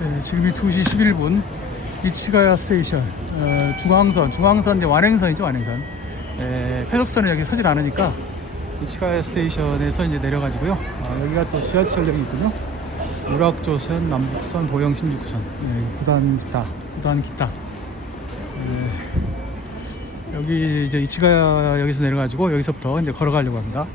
네, 지금이 2시 11분 이치가야 스테이션 어, 중앙선 중앙선 이제 완행선이죠 완행선. 에, 폐석선은 여기 서질 않으니까 이치가야 스테이션에서 이제 내려가지고요. 아, 여기가 또 지하철역이 있군요. 유락조선 남북선 보영 신주쿠선. 네, 구단 스타 구단 기타. 네, 여기 이제 이치가야 여기서 내려가지고 여기서부터 이제 걸어가려고 합니다.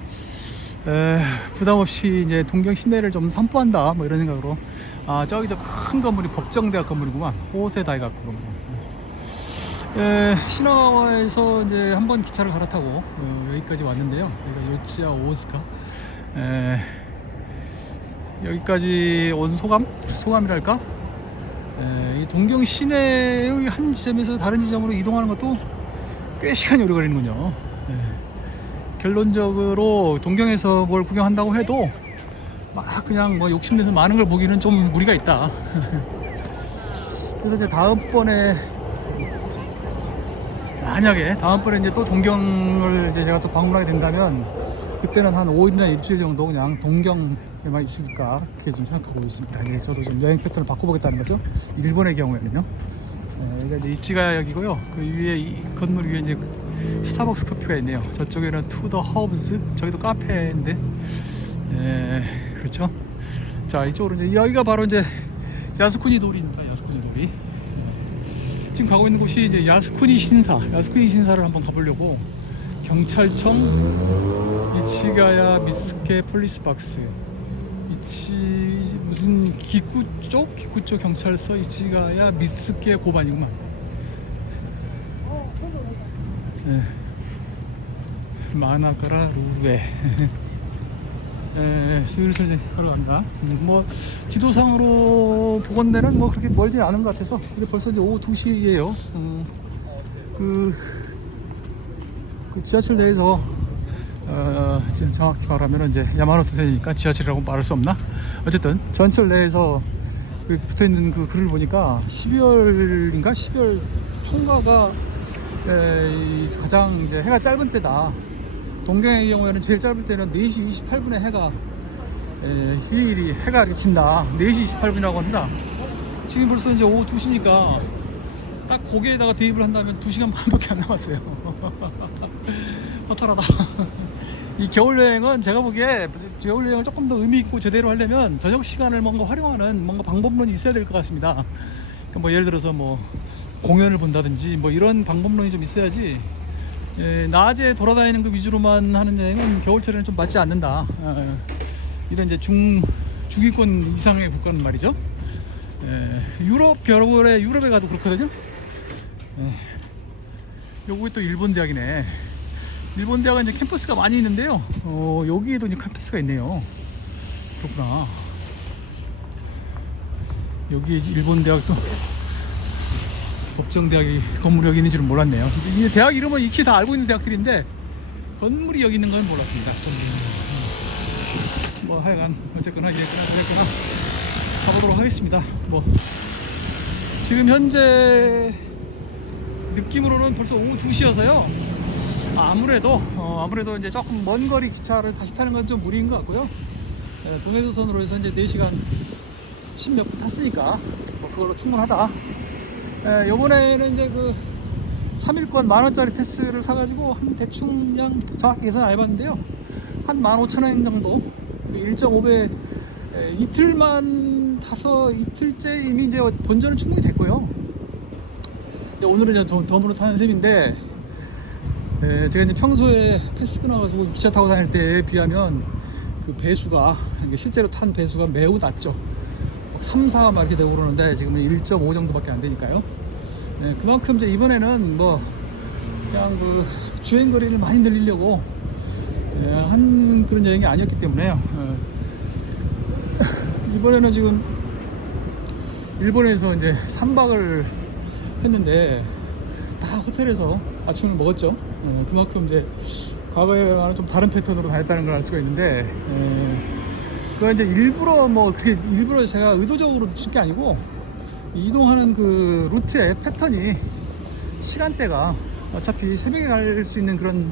에, 부담 없이 이제 동경 시내를 좀 산보한다 뭐 이런 생각으로 아 저기 저 큰 건물이 법정대학 건물이구만 호세다이가 건물. 에, 시나와에서 이제 한 번 기차를 갈아타고 어, 여기까지 왔는데요. 여기가 요치야 오스카. 에, 여기까지 온 소감? 소감이랄까? 에, 이 동경 시내의 한 지점에서 다른 지점으로 이동하는 것도 꽤 시간이 오래 걸리는군요. 예. 결론적으로 동경에서 뭘 구경한다고 해도 막 그냥 뭐 욕심내서 많은 걸 보기는 좀 무리가 있다. 그래서 이제 다음번에 만약에 다음번에 이제 또 동경을 이제 제가 또 방문하게 된다면 그때는 한 5일이나 일주일 정도 그냥 동경에만 있을까 그렇게 좀 생각하고 있습니다. 이제 저도 좀 여행 패턴을 바꿔보겠다는 거죠. 일본의 경우에는요. 네, 여기가 이제 이치가야역이고요. 그 위에 이 건물 위에 이제 스타벅스 커피가 있네요. 저쪽에는 투더 허브스, 저기도 카페인데, 예, 그렇죠. 자 이쪽으로 이제 여기가 바로 이제 야스쿠니 도리입니다. 야스쿠니 도리. 지금 가고 있는 곳이 이제 야스쿠니 신사, 야스쿠니 신사를 한번 가보려고 경찰청 이치가야 미스케 폴리스 박스 이치 무슨 기구 쪽 기구 쪽 경찰서 이치가야 미스케 고반이구만. 예. 마나카라 슬슬 이제 가러 간다. 음, 뭐 지도상으로 보건 데는 뭐 그렇게 멀지 않은 것 같아서. 근데 벌써 이제 오후 2시예요. 음, 그, 그 지하철 내에서 어, 지금 정확히 말하면 이제 야마노테線이니까 지하철이라고 말할 수 없나? 어쨌든 전철 내에서 그 붙어 있는 그 글을 보니까 12월인가 12월 총가가 에, 이 가장 이제 해가 짧은 때다. 동경의 경우에는 제일 짧을 때는 4시 28분에 해가 에, 휴일이 해가 진다. 4시 28분이라고 합니다. 지금 벌써 이제 오후 2시니까 딱 거기에다가 대입을 한다면 2시간 반밖에 안 남았어요. 허탈하다. 이 겨울 여행은 제가 보기에 겨울 여행을 조금 더 의미 있고 제대로 하려면 저녁 시간을 뭔가 활용하는 뭔가 방법론이 있어야 될 것 같습니다. 그러니까 뭐 예를 들어서 뭐 공연을 본다든지 뭐 이런 방법론이 좀 있어야지 예, 낮에 돌아다니는 그 위주로만 하는 여행은 겨울철에는 좀 맞지 않는다. 어, 이런 이제 중 중위권 이상의 국가는 말이죠. 예, 유럽 겨울에 유럽에 가도 그렇거든요. 예, 요거 또 일본 대학이네. 일본 대학은 이제 캠퍼스가 많이 있는데요. 어, 여기에도 이제 캠퍼스가 있네요. 그렇구나. 여기 일본 대학도 법정대학이 건물이 여기 있는 줄은 몰랐네요. 이 대학 이름은 익히 다 알고 있는 대학들인데 건물이 여기 있는 건 몰랐습니다. 건물이. 뭐 하여간 어쨌거나 이랬거나 저랬거나 가보도록 하겠습니다. 뭐 지금 현재 느낌으로는 벌써 오후 2시여서요. 아무래도 어, 아무래도 이제 조금 먼 거리 기차를 다시 타는 건 좀 무리인 것 같고요. 예, 동해도선으로 해서 이제 4시간 10몇 분 탔으니까 뭐 그걸로 충분하다. 예, 요번에는 이제 그 3일권 만원짜리 패스를 사가지고 한 대충 그냥 정확히 계산 안 해봤는데요. 한 15,000원 정도 1.5배 이틀만 타서 이틀째 이미 이제 본전은 충분히 됐고요. 이제 오늘은 이제 더- 덤으로 타는 셈인데 예, 제가 이제 평소에 패스 끊어가지고 기차 타고 다닐 때에 비하면 그 배수가 실제로 탄 배수가 매우 낮죠. 막 3, 4 막 이렇게 되고 그러는데 지금은 1.5 정도밖에 안 되니까요. 네, 그만큼 이제 이번에는 뭐 그냥 그 주행 거리를 많이 늘리려고 예, 한 그런 여행이 아니었기 때문에요. 예. 이번에는 지금 일본에서 이제 3박을 했는데 다 호텔에서 아침을 먹었죠. 어, 그만큼 이제 과거에와는 좀 다른 패턴으로 다녔다는 걸 알 수가 있는데 에, 그건 이제 일부러 뭐 그렇게 일부러 제가 의도적으로 친게 아니고 이동하는 그 루트의 패턴이 시간대가 어차피 새벽에 갈 수 있는 그런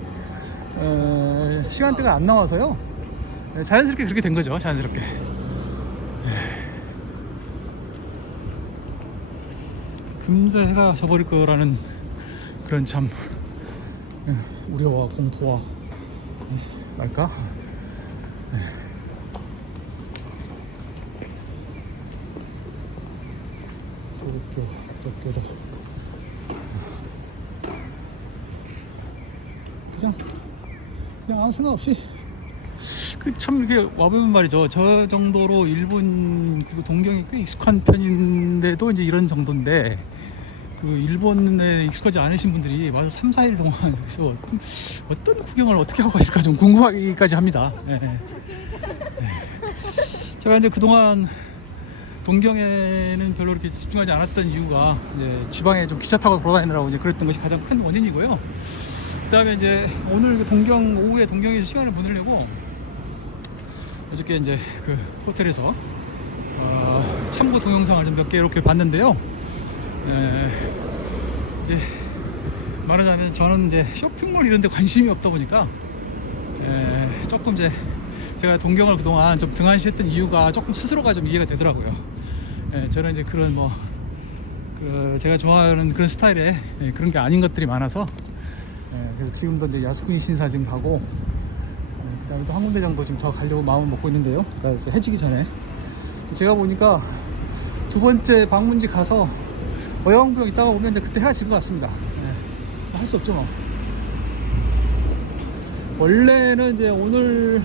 어, 시간대가 안 나와서요. 네, 자연스럽게 그렇게 된 거죠. 자연스럽게. 금세 해가 져버릴 거라는 그런 참 예, 우려와 공포와 예,랄까 예. 도쿄 도쿄다 그냥 그냥 아무 생각 없이 그 참 이게 와보면 말이죠. 저 정도로 일본 그리고 동경이 꽤 익숙한 편인데도 이제 이런 정도인데 그 일본에 익숙하지 않으신 분들이 와서 3, 4일 동안 그래서 어떤 구경을 어떻게 하고 가실까 좀 궁금하기까지 합니다. 예. 예. 제가 이제 그동안 동경에는 별로 이렇게 집중하지 않았던 이유가 이제 지방에 좀 기차 타고 돌아다니느라고 이제 그랬던 것이 가장 큰 원인이고요. 그다음에 이제 오늘 그 동경 오후에 동경에서 시간을 보내려고 어저께 이제 그 호텔에서 어, 참고 동영상을 좀 몇 개 이렇게 봤는데요. 에, 이제 말하자면 저는 이제 쇼핑몰 이런 데 관심이 없다 보니까 에, 조금 이제 제가 동경을 그동안 좀 등한시했던 이유가 조금 스스로가 좀 이해가 되더라고요. 에, 저는 이제 그런 뭐 그 제가 좋아하는 그런 스타일의 예, 그런 게 아닌 것들이 많아서 예, 그래서 지금도 이제 야스쿠니 신사 지금 가고 예, 그다음에 또 정도 지금 더 가려고 마음을 먹고 있는데요. 그러니까 해지기 전에 제가 보니까 두 번째 방문지 가서 어영부영 있다가 오면 그때 해가 질 것 같습니다. 예, 할수 없죠 뭐. 원래는 이제 오늘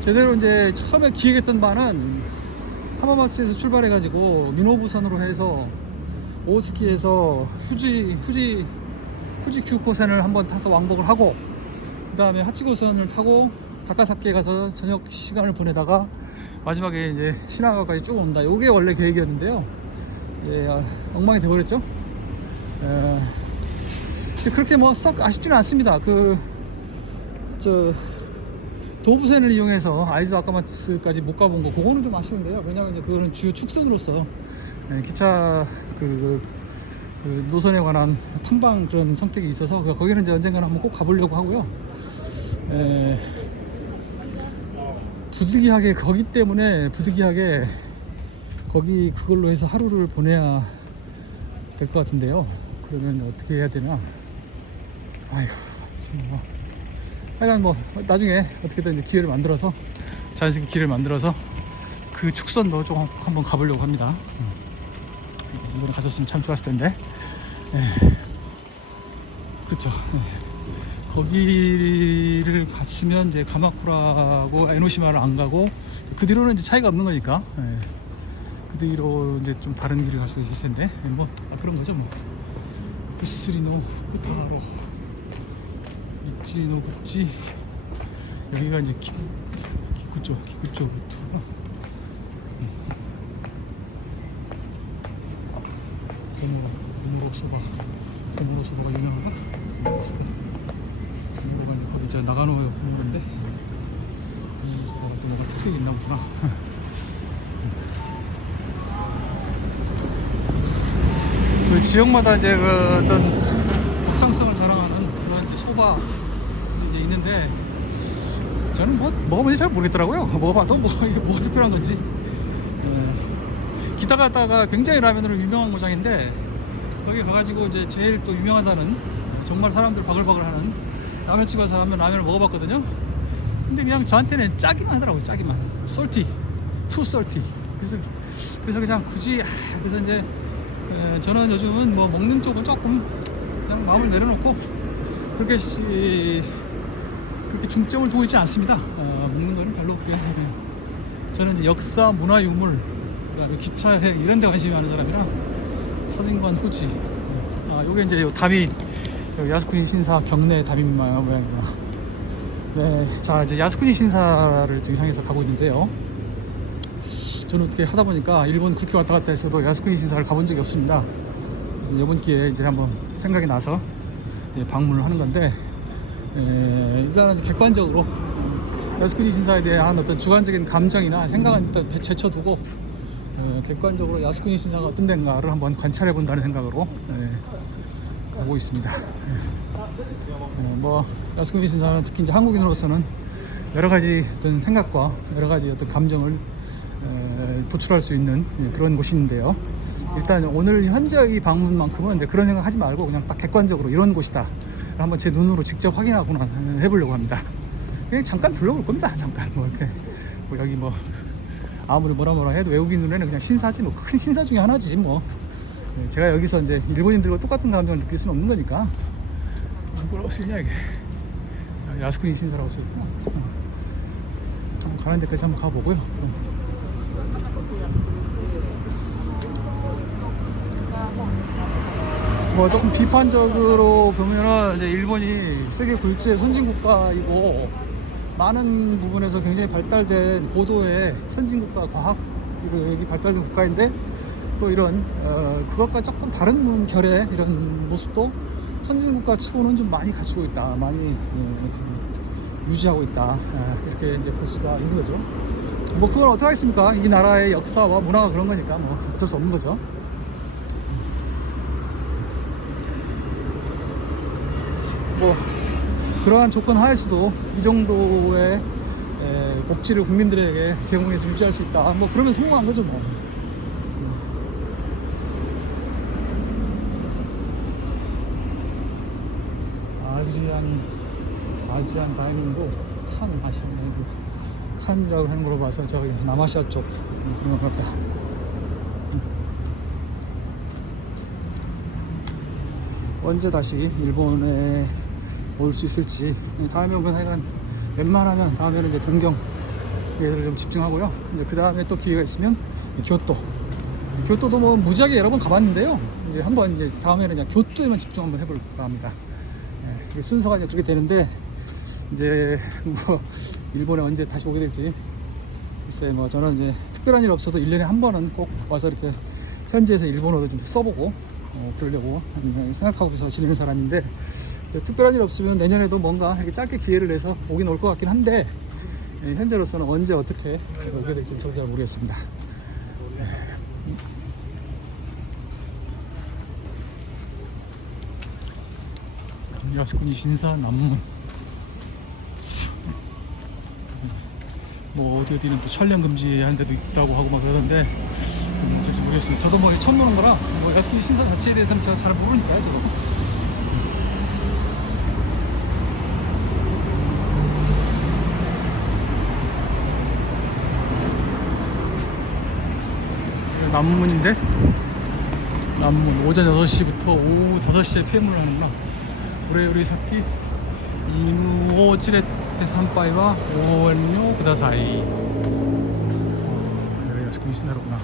제대로 이제 처음에 기획했던 바는 하마마츠에서 출발해가지고 미노부산으로 해서 오스키에서 후지 후지 후지 큐코센을 한번 타서 왕복을 하고 그 다음에 하치고선을 타고 다카사키에 가서 저녁 시간을 보내다가 마지막에 이제 시나가까지 쭉 온다. 요게 원래 계획이었는데요. 예, 아, 엉망이 돼버렸죠. 에, 근데 그렇게 뭐 썩 아쉽지는 않습니다. 그 저 도부선을 이용해서 아이즈 아카마츠까지 못 가본 거 그거는 좀 아쉬운데요. 왜냐하면 이제 그거는 주요 축선으로서 예, 기차 그, 그 노선에 관한 탐방 그런 성격이 있어서 그 거기는 이제 언젠가는 한번 꼭 가보려고 하고요. 에, 부득이하게 거기 때문에 부득이하게 거기 그걸로 해서 하루를 보내야 될 것 같은데요. 그러면 어떻게 해야 되나? 아이고, 지금 뭐. 하여간 뭐 나중에 어떻게든 이제 기회를 만들어서 자연스럽게 기회를 만들어서 그 축선도 좀 한번 가보려고 합니다. 음. 이번에 갔었으면 참 좋았을 텐데. 예. 그렇죠. 예. 거기를 갔으면 이제 가마쿠라고 에노시마를 안 가고 그 뒤로는 이제 차이가 없는 거니까. 예. 그 뒤로 이제 좀 다른 길을 갈 수 있을 텐데. 예, 뭐 아, 그런 거죠 뭐. 부스리노 후타로 이치노 구치 여기가 이제 기, 기구 쪽 기구 쪽 루트구나. 건복 소바 건복 소바가 유명하다. 건복 소바. 건복은 이제 거기 저 나가노에 오는 건데 건복 소바가 또 뭔가 특색이 있나 보구나. 그 지역마다 이제 그 어떤 독창성을 자랑하는 소바 이제 있는데 저는 뭐 먹어보니 잘 모르겠더라고요. 먹어봐도 뭐 이게 뭐가 특별한 건지. 예. 기타 가다가 굉장히 라면으로 유명한 고장인데 거기 가가지고 이제 제일 또 유명하다는 정말 사람들 바글바글하는 라면 찍어서 하면 라면을 먹어봤거든요. 근데 그냥 저한테는 짜기만 하더라고요. 짜기만. 썰티, 투 썰티. 그래서 그래서 그냥 굳이 아, 그래서 이제 에, 저는 요즘은 뭐 먹는 쪽은 조금 그냥 마음을 내려놓고 그렇게 시, 그렇게 중점을 두고 있지 않습니다. 어, 먹는 거는 별로 그냥 저는 이제 역사, 문화 유물, 그다음에 기차 이런 데 관심이 많은 사람이라 사진관 후지. 아, 요게 이제 요 담이 요 야스쿠니 신사 경내 담임 모양이구나. 네, 자 이제 야스쿠니 신사를 지금 향해서 가고 있는데요. 저는 어떻게 하다 보니까 일본 그렇게 왔다 갔다 했어도 야스쿠니 신사를 가본 적이 없습니다. 그래서 이번 기회에 이제 한번 생각이 나서 방문을 하는 건데 에, 일단은 객관적으로 야스쿠니 신사에 대한 어떤 주관적인 감정이나 생각은 일단 배- 제쳐두고 에, 객관적으로 야스쿠니 신사가 어떤 데인가를 한번 관찰해 본다는 생각으로 에, 가고 있습니다. 에, 뭐 야스쿠니 신사는 특히 이제 한국인으로서는 여러 가지 어떤 생각과 여러 가지 어떤 감정을 에, 도출할 수 있는 예, 그런 곳인데요. 일단 오늘 현재 이 방문만큼은 이제 그런 생각 하지 말고 그냥 딱 객관적으로 이런 곳이다. 한번 제 눈으로 직접 확인하거나 해보려고 합니다. 그냥 잠깐 둘러볼 겁니다. 잠깐 뭐 이렇게 뭐 여기 뭐 아무리 뭐라 뭐라 해도 외국인 눈에는 그냥 신사지 뭐 큰 신사 중에 하나지 뭐. 네, 제가 여기서 이제 일본인들과 똑같은 감정을 느낄 수는 없는 거니까. 뭐라고 쓰냐 이게. 야스쿠니 신사라고 써있구나. 어. 가는 데까지 한번 가보고요. 그럼. 뭐 조금 비판적으로 보면은 이제 일본이 세계 굴지의 선진국가이고 많은 부분에서 굉장히 발달된 고도의 선진국가 과학이 발달된 국가인데 또 이런 어, 그것과 조금 다른 결의 이런 모습도 선진국가 치고는 좀 많이 갖추고 있다 많이 예, 유지하고 있다 예, 이렇게 이제 볼 수가 있는 거죠. 뭐 그걸 어떻게 하겠습니까? 이 나라의 역사와 문화가 그런 거니까 뭐 어쩔 수 없는 거죠 뭐 그러한 조건 하에서도 이 정도의 에, 복지를 국민들에게 제공해서 유지할 수 있다. 뭐 그러면 성공한 거죠 뭐. 아시안 아시안 다이닝도 칸 아시안 칸이라고 하는 걸로 봐서 저기 남아시아 쪽 그런 것 같다. 언제 다시 일본에 올 수 있을지. 다음에 그 하여간 웬만하면 다음에는 이제 동경 얘를 좀 집중하고요. 이제 그 다음에 또 기회가 있으면 교토. 교토도 뭐 무지하게 여러 번 가봤는데요. 이제 한번 이제 다음에는 그냥 교토에만 집중 한번 해볼까 합니다. 예, 순서가 이제 어떻게 되는데 이제 뭐 일본에 언제 다시 오게 될지 글쎄 뭐 저는 이제 특별한 일 없어도 1년에 한 번은 꼭 와서 이렇게 현지에서 일본어도 좀 써보고 어, 그러려고 생각하고서 지내는 사람인데 특별한 일 없으면 내년에도 뭔가 이렇게 짧게 기회를 내서 오긴 올 것 같긴 한데 예, 현재로서는 언제 어떻게 오게 될지 저도 잘 모르겠습니다. 야스쿠니 신사 남문 뭐 어디 어디는 또 촬영 금지한 데도 있다고 하고 막 그러던데 음, 모르겠습니다. 저도 뭐 처음 보는 거라 뭐 야스쿠니 신사 자체에 대해서는 제가 잘 모르니까요. 저도. 남문인데? 남문. 오전 6시부터 오후 5시에 폐문을 하는구나 오레요리 사키 이누오 찌레테 산바이와 오엔료 구다사이. 어, 여기가 스키미 시나로구나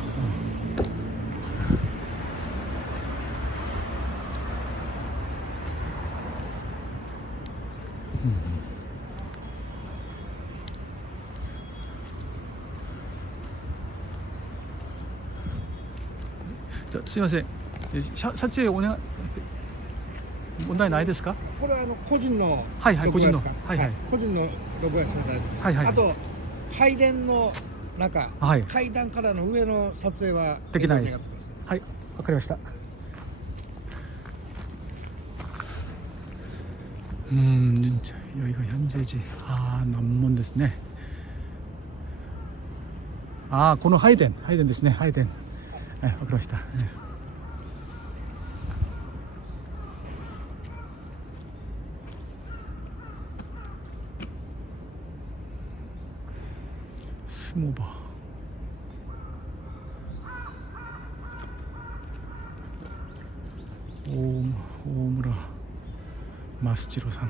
すいません。えさ撮影お願い問題ないですか？これはあの個人のはいはい録画ですか個人のはいはい個人の録画して大丈夫です、はいはいあと拝殿の中、はい階段からの上の撮影はできないできなかったですはい、わかりました。うーん、じゃあ여기가 현재지. 아, 남문 ですね. 아, この 하이덴, 하이덴 ですね. 하이덴. 네, 그럽시다. 네. 스모바. 오음, 오무라 마스지로산.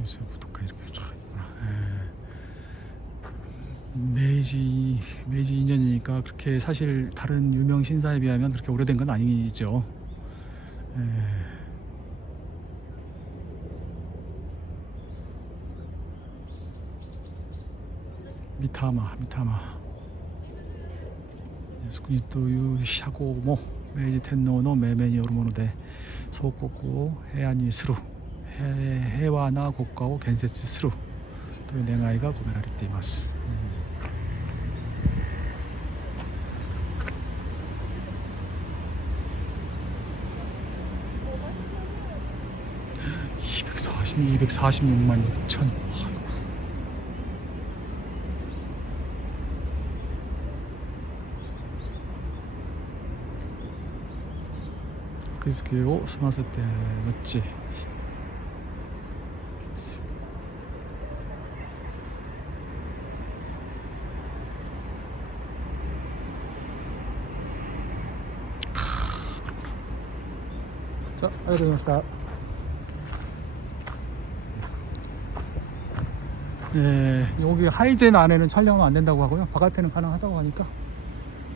요새 부도가 이렇게 쫙. 메이지 메이지 2년이니까 그렇게 사실 다른 유명 신사에 비하면 그렇게 오래된 건 아니죠. 에... 미타마 미타마. 예수그리스도유 샤고모 메이지 텐노노 메메니 오르모노데 소코쿠 해안이스루. 해와나 고가오 겐세스스루. 또 내가이가 고메라리테 이마스. 음. 246만 6천 그래서 그리고 스마트 때 맞지 자, ありがとうございました。 예, 여기 하이덴 안에는 촬영은 안 된다고 하고요. 바깥에는 가능하다고 하니까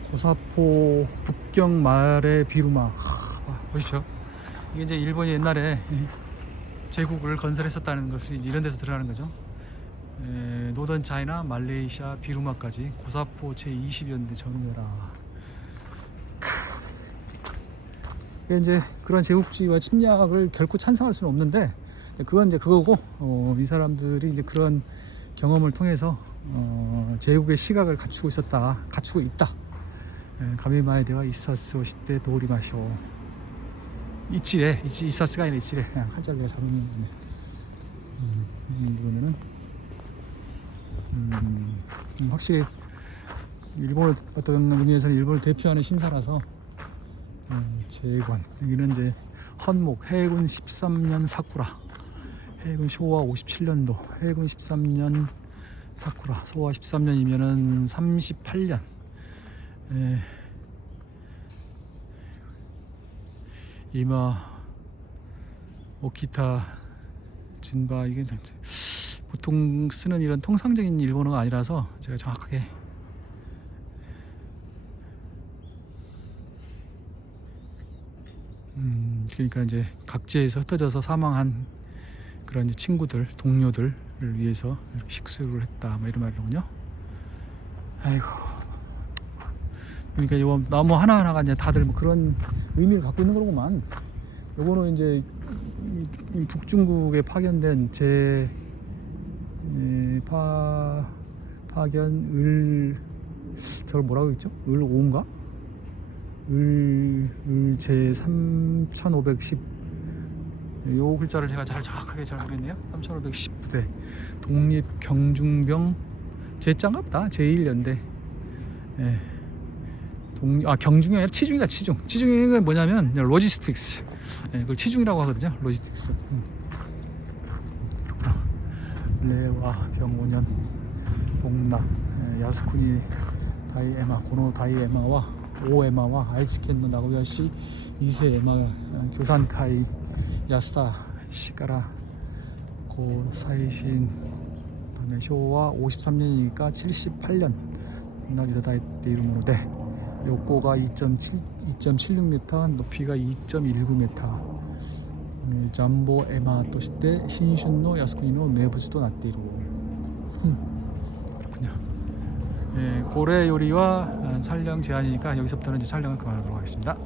고사포 북경 말의 비루마. 하, 와, 보십시오. 이게 이제 일본이 옛날에 예, 제국을 건설했었다는 것이 이런 데서 드러나는 거죠. 예, 노던 차이나 말레이시아 비루마까지 고사포 제 20연대 전후해라. 이게 이제 그런 제국주의와 침략을 결코 찬성할 수는 없는데 그건 이제 그거고 어, 이 사람들이 이제 그런 경험을 통해서 어, 제국의 시각을 갖추고 있었다, 갖추고 있다. 예, 가미마에 대와 이사스 시대 도리마쇼. 이치레 이치 이사스가 아니라 그냥 한자로 읽네. 음, 음, 그러면은 음, 음, 확실히 일본을 어떤 의미에서는 일본을 대표하는 신사라서 음, 제관. 여기는 이제 헌목 해군 13년 사쿠라 해군 쇼와 57년도 해군 13년 사쿠라. 소와 13년이면은 38년. 예. 이마 오키타 진바 이게 보통 쓰는 이런 통상적인 일본어가 아니라서 제가 정확하게 음, 그러니까 이제 각지에서 흩어져서 사망한 그런 친구들, 동료들을 위해서 식수를 했다, 뭐 이런 말이군요. 아이고. 그러니까 이거 나무 하나 하나가 이제 다들 뭐 그런 의미를 갖고 있는 거구만. 요거는 이제 북중국에 파견된 제 에, 파 파견 을 저걸 뭐라고 했죠? 을 5인가? 을, 을, 제 3510. 요 글자를 제가 잘 정확하게 잘 모르겠네요. 3510부대. 독립 경중병 제짱가 보다. 제1연대. 예. 독립, 아, 경중이 아니라 치중이다, 치중. 치중이 뭐냐면, 로지스틱스. 예, 그걸 치중이라고 하거든요. 로지스틱스. 음. 레와 병오년 복남 예, 야스쿠니 다이에마 고노 다이에마와 오에마와 아이치켄노 나고야시 이세 에마 어, 교산카이 야스타 시가라 고 사이신 다음에 쇼와 53년이니까 78년. 나기다다이 때 이름으로. 돼 요코가 2.7 2.76m 높이가 2.19m 음, 잠보 에마 또시대 신슌노 야스쿠니노 메부지도 나띠로 그렇군요. 예, 고래 요리와 아, 촬영 제한이니까 여기서부터는 이제 촬영을 그만하도록 하겠습니다.